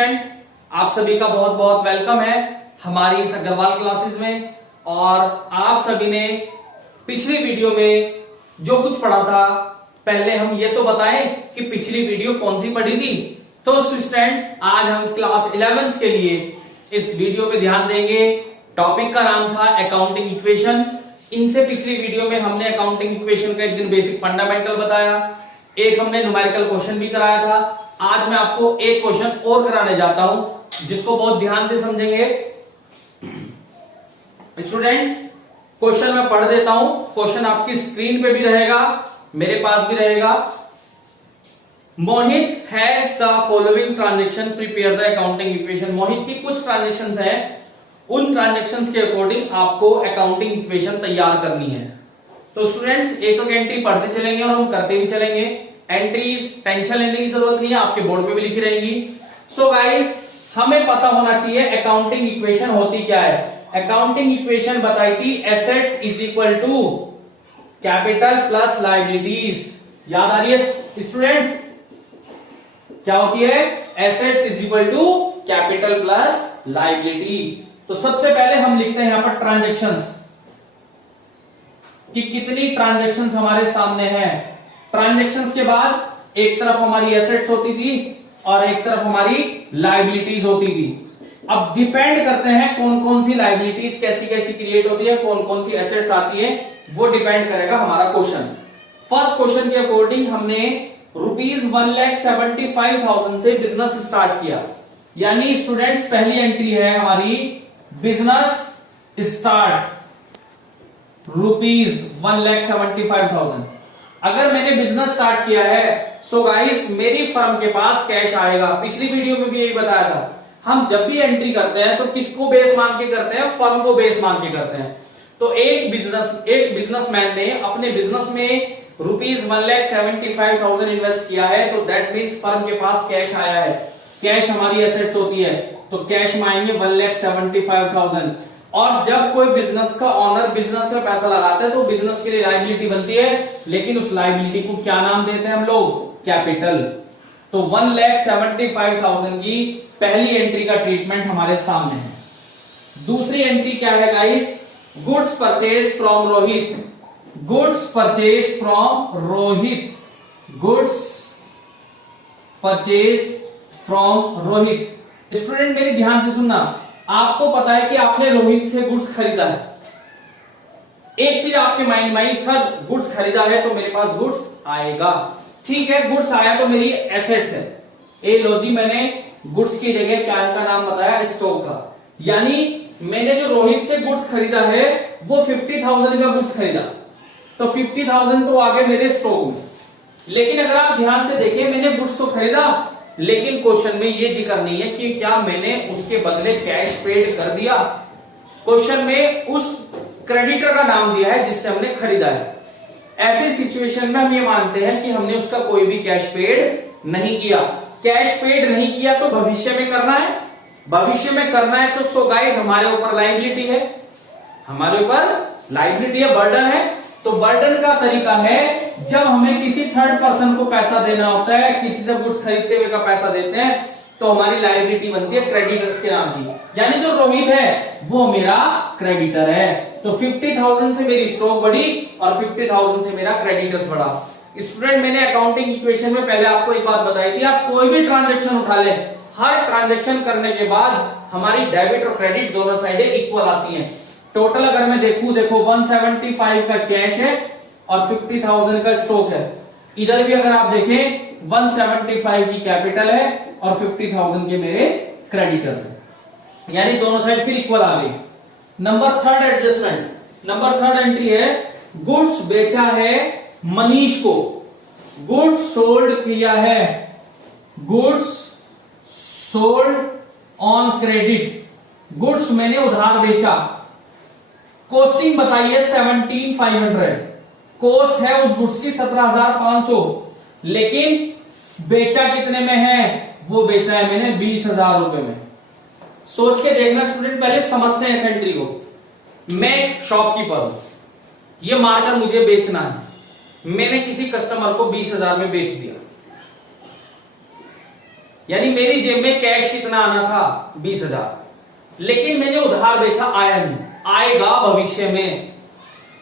Student, आप सभी का बहुत बहुत वेलकम है हमारी इस अग्रवाल क्लासेस में। और आप सभी ने पिछली वीडियो में जो कुछ पढ़ा था, पहले हम ये तो बताएं कि पिछली वीडियो कौन सी पढ़ी थी। तो स्टूडेंट्स, आज हम क्लास 11th के लिए इस वीडियो पे ध्यान देंगे। टॉपिक का नाम था अकाउंटिंग इक्वेशन। इनसे पिछली वीडियो में हमने अकाउंटिंग इक्वेशन का एक दिन बेसिक फंडामेंटल बताया, एक हमने न्यूमेरिकल क्वेश्चन भी कराया था। आज मैं आपको एक क्वेश्चन और कराने जाता हूं जिसको बहुत ध्यान से समझेंगे। स्टूडेंट्स, क्वेश्चन मैं पढ़ देता हूं। क्वेश्चन आपकी स्क्रीन पे भी रहेगा, मेरे पास भी रहेगा। Mohit has the following transaction prepare the accounting equation. Mohit की कुछ ट्रांजेक्शंस हैं, उन ट्रांजेक्शंस के अकॉर्डिंग आपको अकाउंटिंग इक्वेशन तैयार करनी है। तो स्टूडेंट्स, एक एक एंट्री पढ़ते चलेंगे और हम करते भी चलेंगे। एंट्रीज टेंशन लेने की जरूरत नहीं है, आपके बोर्ड पे भी लिखी रहेंगी। सो गाइस, हमें पता होना चाहिए अकाउंटिंग इक्वेशन होती क्या है। अकाउंटिंग इक्वेशन बताई थी assets is equal to capital plus liabilities. याद आ रही है स्टूडेंट्स, क्या होती है? Assets is equal to capital plus liability. तो सबसे पहले हम लिखते हैं यहां पर ट्रांजेक्शंस कि कितनी ट्रांजेक्शंस हमारे सामने हैं। ट्रांजेक्शंस के बाद एक तरफ हमारी एसेट्स होती थी और एक तरफ हमारी लायबिलिटीज होती थी। अब डिपेंड करते हैं कौन कौन सी लायबिलिटीज कैसी कैसी क्रिएट होती है, कौन कौन सी एसेट्स आती है, वो डिपेंड करेगा हमारा क्वेश्चन। फर्स्ट क्वेश्चन के अकॉर्डिंग हमने ₹1,75,000 से बिजनेस स्टार्ट किया। यानी स्टूडेंट्स, पहली एंट्री है हमारी बिजनेस स्टार्ट ₹1,75,000। अगर मैंने बिजनेस स्टार्ट किया है सो गाइस मेरी फर्म के पास कैश आएगा। पिछली वीडियो में भी यही बताया था, हम जब भी एंट्री करते हैं तो किसको बेस मान के करते हैं? फर्म को बेस मान के करते हैं। तो एक बिजनेसमैन ने अपने बिजनेस में ₹1,75,000 इन्वेस्ट किया है, तो दैट मीन्स फर्म के पास कैश आया है। कैश हमारी एसेट्स होती है, तो कैश में आएंगे 1,75,000। और जब कोई बिजनेस का ऑनर बिजनेस में पैसा लगाता है तो बिजनेस के लिए लायबिलिटी बनती है, लेकिन उस लायबिलिटी को क्या नाम देते हैं हम लोग? कैपिटल। तो 1,75,000 की पहली एंट्री का ट्रीटमेंट हमारे सामने है। दूसरी एंट्री क्या है guys? Goods purchase from Rohit. Goods purchase from Rohit. Goods purchase from Rohit. Student, मेरी ध्यान से सुनना। आपको पता है कि आपने रोहित से गुड्स खरीदा है। एक चीज आपके माइंड में आई, सर गुड्स खरीदा है तो मेरे पास गुड्स आएगा। ठीक है, गुड्स आया तो मेरी एसेट्स है। ए लो जी, मैंने गुड्स की जगह क्या का नाम बताया? स्टॉक का। यानी मैंने जो रोहित से गुड्स खरीदा है वो 50,000 का गुड्स खरीदा, तो 50,000 तो आ गए मेरे स्टॉक में। लेकिन अगर आप ध्यान से देखें, मैंने गुड्स तो खरीदा, लेकिन क्वेश्चन में ये जिक्र नहीं है कि क्या मैंने उसके बदले कैश पेड कर दिया। क्वेश्चन में उस क्रेडिटर का नाम दिया है जिससे हमने खरीदा है। ऐसे सिचुएशन में हम ये मानते हैं कि हमने उसका कोई भी कैश पेड नहीं किया। कैश पेड नहीं किया तो भविष्य में करना है। भविष्य में करना है तो सो गाइस हमारे ऊपर लायबिलिटी है, हमारे ऊपर लायबिलिटी है, बर्डन है। तो बर्डन का तरीका है जब हमें किसी थर्ड पर्सन को पैसा देना होता है, किसी से गुड्स खरीदते हुए का पैसा देते हैं, तो हमारी लायबिलिटी बनती है क्रेडिटर्स के नाम की। यानी जो रोहित है वो मेरा क्रेडिटर है। तो 50,000 से मेरी स्टॉक बढ़ी और 50,000 से मेरा क्रेडिटर्स बढ़ा। स्टूडेंट, मैंने अकाउंटिंग इक्वेशन में पहले आपको एक बात बताई थी, आप कोई भी ट्रांजेक्शन उठा लें, हर ट्रांजेक्शन करने के बाद हमारी डेबिट और क्रेडिट दोनों साइडें इक्वल आती हैं। टोटल अगर मैं देखो 175 का कैश है और 50,000 का स्टॉक है। इधर भी अगर आप देखें 175 की कैपिटल है और 50,000 के मेरे क्रेडिटर्स हैं, यानी दोनों साइड फिर इक्वल आ गई। Number third adjustment, number third entry है गुड्स बेचा है मनीष को। गुड्स सोल्ड किया है, goods sold on credit. Goods मैंने उधार बेचा। कॉस्टिंग बताइए 17,500। कॉस्ट है उस गुड्स की 17,500, लेकिन बेचा कितने में है? वो बेचा है मैंने 20,000 रुपए में। सोच के देखना स्टूडेंट, पहले समझते हैं इस एंट्री को। मैं शॉपकीपर हूं, ये मार्कर मुझे बेचना है, मैंने किसी कस्टमर को 20,000 में बेच दिया। यानी मेरी जेब में कैश कितना आना था 20,000, लेकिन मैंने उधार बेचा, आया नहीं। आएगा भविष्य में,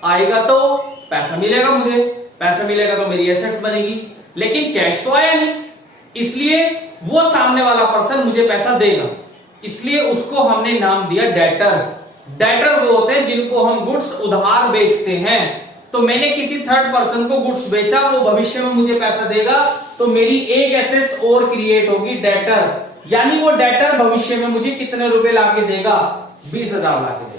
आएगा तो पैसा मिलेगा, मुझे पैसा मिलेगा तो मेरी एसेट्स बनेगी, लेकिन कैश तो आया नहीं, इसलिए वो सामने वाला पर्सन मुझे पैसा देगा, इसलिए उसको हमने नाम दिया डेटर। डेटर वो होते हैं जिनको हम गुड्स उधार बेचते हैं। तो मैंने किसी थर्ड पर्सन को गुड्स बेचा, वो भविष्य में मुझे पैसा देगा, तो मेरी एक एसेट्स और क्रिएट होगी, डेटर। यानी वो डेटर भविष्य में मुझे कितने रुपए लाके देगा, 20,000 लाके देगा।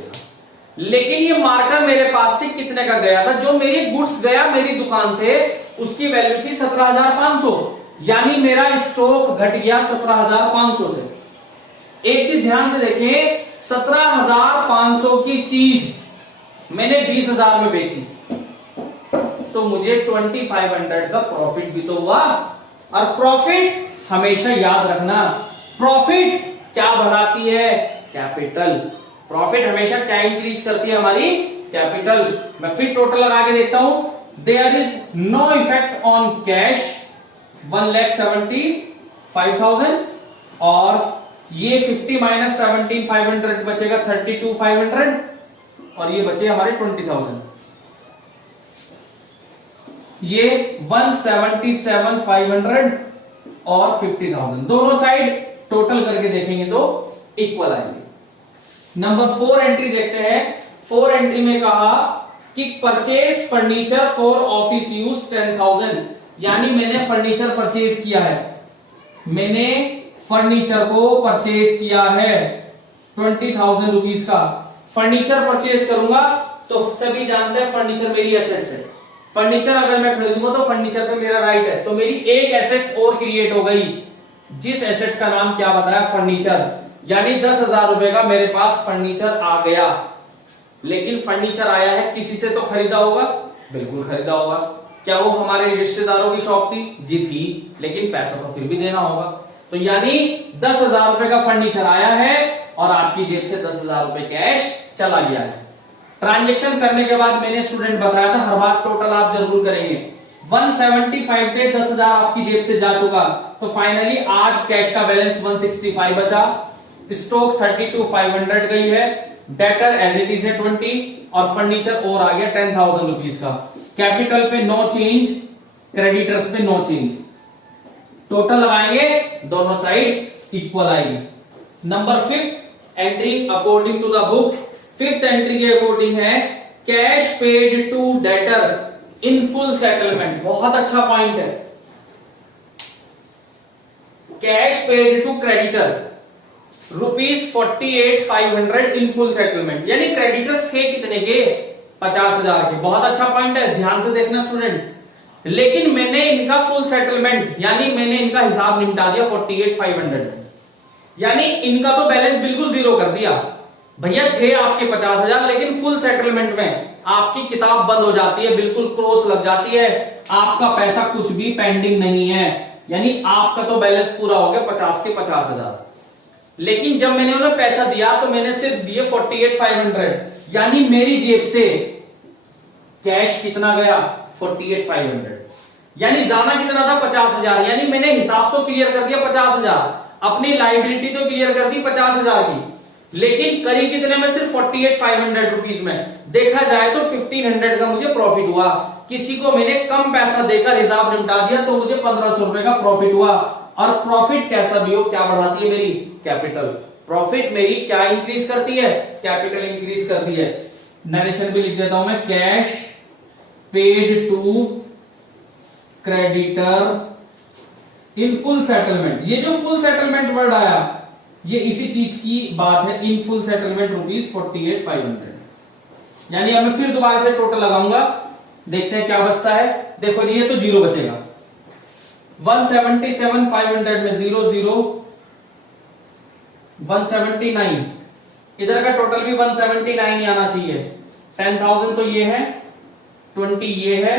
लेकिन ये मार्कर मेरे पास से कितने का गया था, जो मेरी गुड्स गया मेरी दुकान से उसकी वैल्यू थी 17,500, यानी मेरा स्टॉक घट गया 17,500 से। एक चीज ध्यान से देखें, 17,500 की चीज मैंने 20,000 में बेची, तो मुझे 2,500 का प्रॉफिट भी तो हुआ। और प्रॉफिट हमेशा याद रखना, प्रॉफिट क्या बढ़ाती है, कैपिटल। प्रॉफिट हमेशा क्या इंक्रीज करती है, हमारी कैपिटल। मैं फिर टोटल लगा के देखता हूं, there is no effect on cash 1,75,000, और ये 50 माइनस 17,500 बचेगा 32,500, और ये बचे हमारे 20,000। ये 177,500 और 50,000 दोनों साइड टोटल करके देखेंगे तो इक्वल आएंगे। नंबर 4 एंट्री देखते हैं। 4 एंट्री में कहा कि purchase furniture for office use 10,000, यानी मैंने फर्नीचर परचेज किया है, मैंने फर्नीचर को परचेज किया है 20,000 रुपीज का। फर्नीचर परचेज करूंगा तो सभी जानते हैं फर्नीचर मेरी एसेट्स है, फर्नीचर अगर मैं खरीदूंगा तो फर्नीचर पे मेरा राइट है, तो मेरी एक एसेट्स और क्रिएट हो गई, जिस एसेट्स का नाम क्या बताया, फर्नीचर। यानी 10,000 रुपए का मेरे पास फर्नीचर आ गया। लेकिन फर्नीचर आया है, किसी से तो खरीदा होगा, बिल्कुल खरीदा होगा। क्या वो हमारे रिश्तेदारों की शॉप थी, जी थी, लेकिन पैसा तो फिर भी देना होगा। तो यानी 10,000 रुपए का फर्नीचर आया है और आपकी जेब से 10,000 रुपए कैश चला गया है। ट्रांजैक्शन करने के बाद मैंने स्टूडेंट बताया था हर बार टोटल आप जरूर करेंगे। 175 थे, 10,000 आपकी जेब से जा चुका, तो फाइनली आज कैश का बैलेंस 165 बचा, स्टॉक 32,500 गई है, डेटर एज इट इज है 20, और फर्नीचर और आ गया 10,000 रुपीज का। कैपिटल पे नो चेंज, क्रेडिटर्स पे नो चेंज, टोटल लगाएंगे दोनों साइड इक्वल आएगी। Number 5 entry according to the book. 5th entry के अकॉर्डिंग है cash paid to debtor in full settlement. बहुत अच्छा पॉइंट है, cash paid to creditor ₹48,500 in full settlement, यानी क्रेडिटर्स थे कितने के, 50,000 के। बहुत अच्छा पॉइंट है, ध्यान से देखना स्टूडेंट। लेकिन मैंने इनका फुल सेटलमेंट यानी मैंने इनका हिसाब निपटा दिया 48,500, यानी इनका तो बैलेंस बिल्कुल जीरो कर दिया। भैया थे आपके 50,000, लेकिन फुल सेटलमेंट में आपकी किताब बंद हो जाती है, बिल्कुल क्रॉस लग जाती है, आपका पैसा कुछ भी पेंडिंग नहीं है, यानी आपका तो बैलेंस पूरा हो गया 50 के 50,000। लेकिन जब मैंने उन्हें पैसा दिया तो मैंने सिर्फ दिए 48,500, यानी मेरी जेब से कैश कितना गया, 48,500, यानी जाना कितना था, 50,000। यानी मैंने हिसाब तो क्लियर कर दिया 50,000, अपनी लाइबिलिटी तो क्लियर कर दी 50,000 की, लेकिन करी कितने में, सिर्फ 48,500 रुपीज में। देखा जाए तो 1,500 का मुझे प्रॉफिट हुआ। किसी को मैंने कम पैसा देकर हिसाब निपटा दिया तो मुझे 1,500 रुपए का प्रॉफिट हुआ। और प्रॉफिट कैसा भी हो, क्या बढ़ाती है मेरी, कैपिटल। प्रॉफिट मेरी क्या इंक्रीज करती है, कैपिटल इंक्रीज करती है। नरेशन भी लिख देता हूं मैं, cash paid to creditor in full settlement. ये जो फुल सेटलमेंट वर्ड आया, ये इसी चीज की बात है, इन फुल सेटलमेंट ₹48,500। यानी अब मैं फिर दोबारा से टोटल लगाऊंगा, देखते हैं क्या बचता है। देखो जी, ये तो जीरो बचेगा, 177,500 में 0 0 179, इधर का टोटल भी 179 ही आना चाहिए। 10,000 तो ये है, 20 ये है,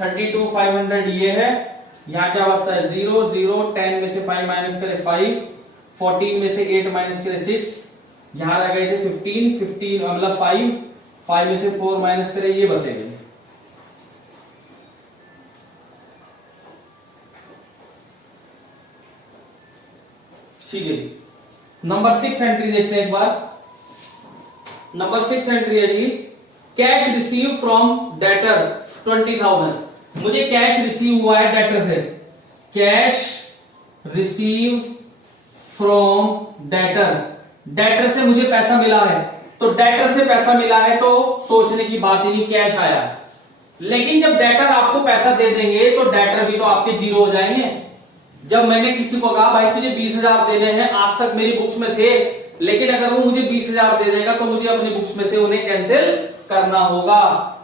32,500 ये है, यहां क्या बचता है, 0 0 10 में से 5 माइनस करें 5, 14 में से 8 माइनस करें 6, यहां रह गए थे 15 मतलब 5 में से 4 माइनस करें, ये बचेंगे। ठीक है जी। नंबर 6 एंट्री देखते हैं एक बार। नंबर 6 एंट्री है जी, कैश रिसीव फ्रॉम डेटर 20,000। मुझे कैश रिसीव हुआ है डेटर से, cash receive from debtor, debtor से मुझे पैसा मिला है। तो डेटर से पैसा मिला है तो सोचने की बात ही नहीं, कैश आया। लेकिन जब डेटर आपको पैसा दे देंगे तो डेटर भी तो आपके जीरो हो जाएंगे। जब मैंने किसी को कहा भाई तुझे 20,000 देने हैं, आज तक मेरी बुक्स में थे, लेकिन अगर वो मुझे 20,000 दे देगा तो मुझे अपनी बुक्स में से उन्हें कैंसिल करना होगा।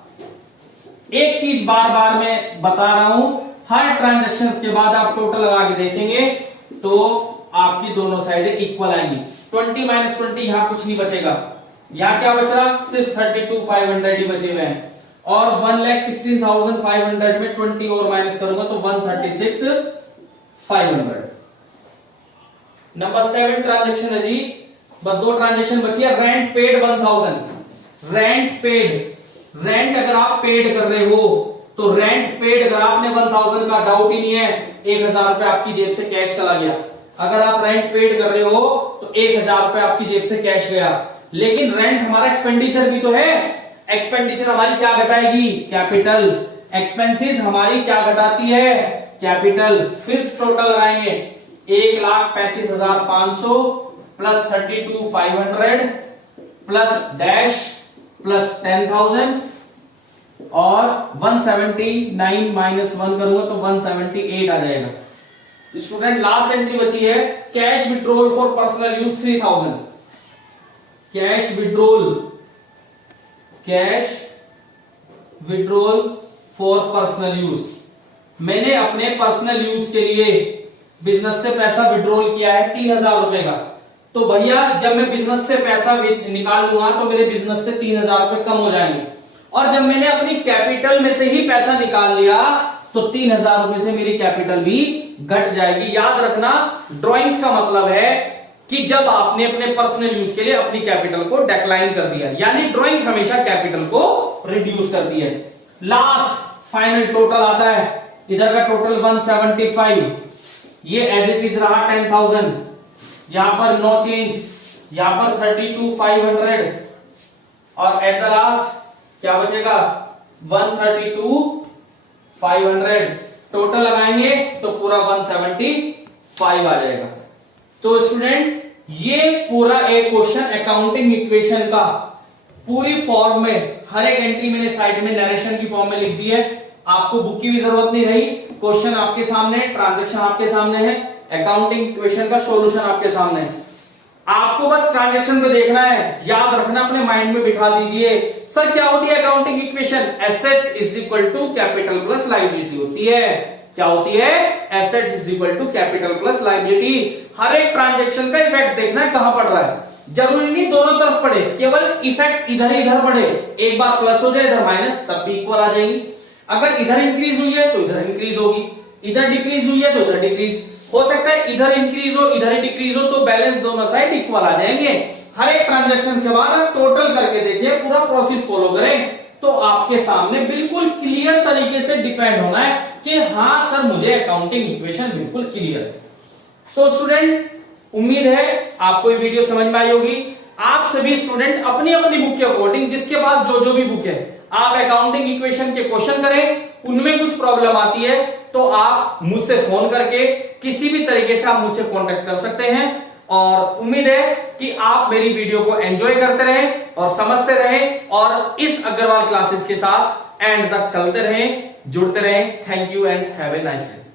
एक चीज बार बार मैं बता रहा हूं, हर ट्रांजैक्शन के बाद आप टोटल लगा के देखेंगे तो आपकी दोनों साइडें इक्वल आएंगी। 20 - 20 यहां कुछ नहीं बचेगा, यहां क्या बच रहा, सिर्फ 32,500 ही बचे हुए हैं। और 1,16,500 में 20 और माइनस करूंगा तो 136,500। नंबर 7 ट्रांजैक्शन है जी, बस 2 ट्रांजैक्शन बची है। Rent paid 1,000, rent paid, rent अगर आप पेड कर रहे हो तो रेंट पेड अगर आपने 1,000 का, डाउट ही नहीं है 1,000 रुपए आपकी जेब से कैश चला गया। अगर आप रेंट पेड कर रहे हो तो 1,000 रुपए आपकी जेब से कैश गया। लेकिन रेंट हमारा एक्सपेंडिचर भी तो है, एक्सपेंडिचर हमारी क्या घटाएगी, कैपिटल। एक्सपेंसेस हमारी क्या घटाती है, कैपिटल। फिर टोटल लगाएंगे 1,35,500 प्लस 32,500 प्लस डैश प्लस 10,000 और 179 माइनस 1 करूंगा तो 178 आ जाएगा। स्टूडेंट लास्ट एंट्री बची है, cash withdrawal for personal use 3,000। Cash withdrawal, cash withdrawal for personal use, मैंने अपने पर्सनल यूज के लिए बिजनेस से पैसा विड्रॉल किया है 3,000 रुपए का। तो भैया जब मैं बिजनेस से पैसा निकाल लूंगा तो मेरे बिजनेस से 3,000 रुपए कम हो जाएंगे। और जब मैंने अपनी कैपिटल में से ही पैसा निकाल लिया तो 3,000 रुपए से मेरी कैपिटल भी घट जाएगी। याद रखना, ड्राइंग्स का मतलब है कि जब आपने अपने पर्सनल यूज के लिए अपनी कैपिटल को डिक्लाइन कर दिया, यानी ड्राइंग्स हमेशा कैपिटल को रिड्यूस करती है। लास्ट फाइनल टोटल आता है, इधर का टोटल 175, ये एज इट इज रहा 10,000, यहां पर नो चेंज, यहां पर 32,500 और एट द लास्ट क्या बचेगा 132,500। टोटल लगाएंगे तो पूरा 175 आ जाएगा। तो स्टूडेंट ये पूरा एक क्वेश्चन अकाउंटिंग इक्वेशन का पूरी फॉर्म में, हर एक एंट्री मैंने साइड में नरेशन की फॉर्म में लिख दी है। आपको बुक की भी जरूरत नहीं रही, क्वेश्चन आपके सामने है, ट्रांजैक्शन आपके सामने है, अकाउंटिंग इक्वेशन का सॉल्यूशन आपके सामने है। आपको बस ट्रांजैक्शन पे देखना है, याद रखना, अपने माइंड में बिठा दीजिए। सर क्या होती है accounting equation, assets is equal to capital plus liability होती है। क्या होती है, assets is equal to capital plus liability. हर एक ट्रांजैक्शन का इफेक्ट देखना है कहां पड़ रहा है, जरूरी नहीं दोनों तरफ पड़े, केवल इफेक्ट इधर ही इधर पड़े। एक बार प्लस हो जाए इधर माइनस, तब भी इक्वल आ जाएगी। अगर इधर इंक्रीज हुई है तो इधर इंक्रीज होगी, इधर डिक्रीज हुई है तो इधर डिक्रीज हो सकता है, इधर इंक्रीज हो इधर ही डिक्रीज हो, तो बैलेंस दोनों साइड इक्वल आ जाएंगे। हर एक ट्रांजैक्शन के बाद आप टोटल करके देखिए, पूरा प्रोसेस फॉलो करें तो आपके सामने बिल्कुल क्लियर तरीके से डिपेंड होना है कि हाँ सर मुझे अकाउंटिंग इक्वेशन बिल्कुल क्लियर है। सो स्टूडेंट, उम्मीद है आपको ये वीडियो समझ में आई होगी। आप सभी स्टूडेंट अपनी अपनी बुक के अकॉर्डिंग, जिसके पास जो जो भी बुक है, आप अकाउंटिंग इक्वेशन के क्वेश्चन करें। उनमें कुछ प्रॉब्लम आती है तो आप मुझसे फोन करके किसी भी तरीके से आप मुझसे कांटेक्ट कर सकते हैं। और उम्मीद है कि आप मेरी वीडियो को एंजॉय करते रहें और समझते रहें और इस अग्रवाल क्लासेस के साथ एंड तक चलते रहें, जुड़ते रहें। Thank you and have a nice day.